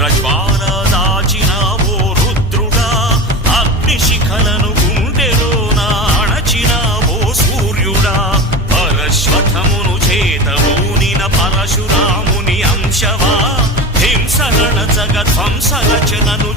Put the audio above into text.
ఉగ్రజ్వాల దాచినావో రుద్రుడా, అగ్నిశిఖలను గుండెలోన అణచినావో సూర్యుడా, పరశ్వథమును చేతమూనిన పరశురాముని అంశవా, హింసగణ జగ ధ్వంస రచనను